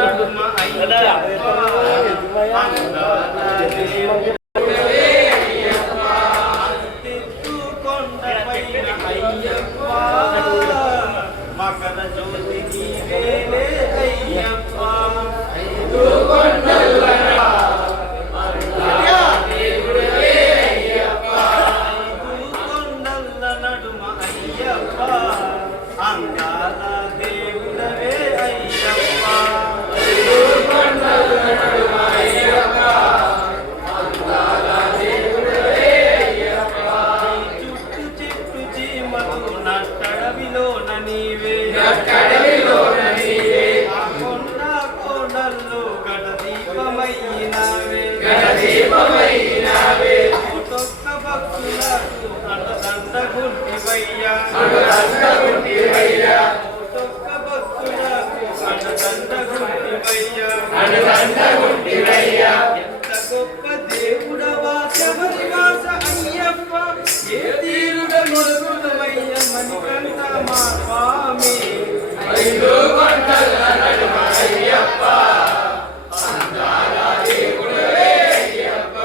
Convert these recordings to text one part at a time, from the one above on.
నడుమ అయ్యప్ప కొండపైన అయ్యప్ప మకర జ్యోతి నీవేలే అయ్యప్ప కొండల నడుమ అయ్యప్ప అందాల దేవుడవే అయ్యప్ప చుట్టు చెట్టు చీమలు నట్టడవిలోన నీవే ఆ కొండ కోడల్లో గడ దీపమయ్యినావే ఒక్కొక్క భక్తులకు అండదండ గుంటివయ్యా ఒక్కొక్క భక్తులకు అండదండ గుంటివయ్యా ఎంత గొప్ప దేవుడవా శబరివాస అయ్యప్ప ఏ తీరుడ మొదలువయ్య మణికంఠ మా స్వామి ఐదు కొండల నడుమ అయ్యప్ప అందాల దేవుడవే అయ్యప్ప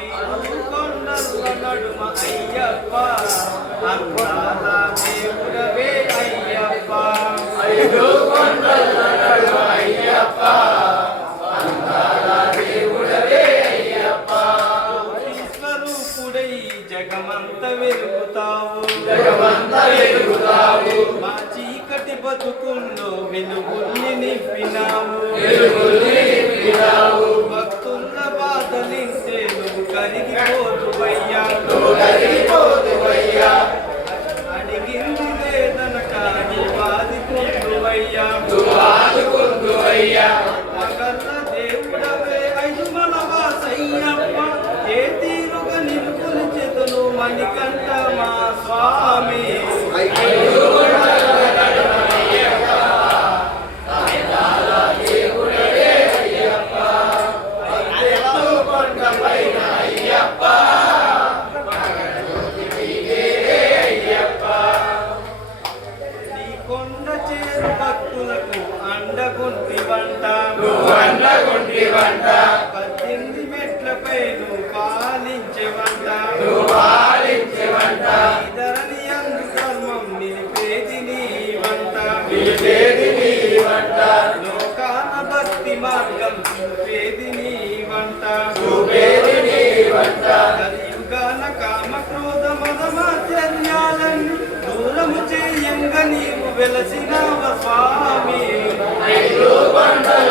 ఐదు కొండల నడుమ అయ్యప్ప అందాల దేవుడవే అయ్యప్ప ఐదు కొండల నడుమ అయ్యప్ప అందాల దేవుడవే అయ్యప్ప ఈశ్వరూపుడై జగమంత వెలుగుతావు మా చీకటి బతుకుల్లో వెలుగుల్ని నింపినావు భక్తుల బాధలింటే నువ్వు కరిగిపోదువయ్యా అడిగింది లేదనక నువ్వాదుకుందువయ్యా మగల్ల దేవుడవే ఐదుమల వాసయ్యప్ప ఏ తీరుగా నిలుపులు చేతులు మణికంఠ మా స్వామి కొండ చేరు భక్తులకు అండగుంటి వంట 18 మెట్లపై నువ్వు పాలించే వంట ఇతరని అందు ధర్మం నిలిపేది నీ వంట లోకాన భక్తి మార్గం చూపేది నీ వంట కలియుగాన కామ క్రోధ మదమాచర్యాలన్నీ దూరము చేయంగా నీవు వెలసినావ స్వామి ఐదు కొండల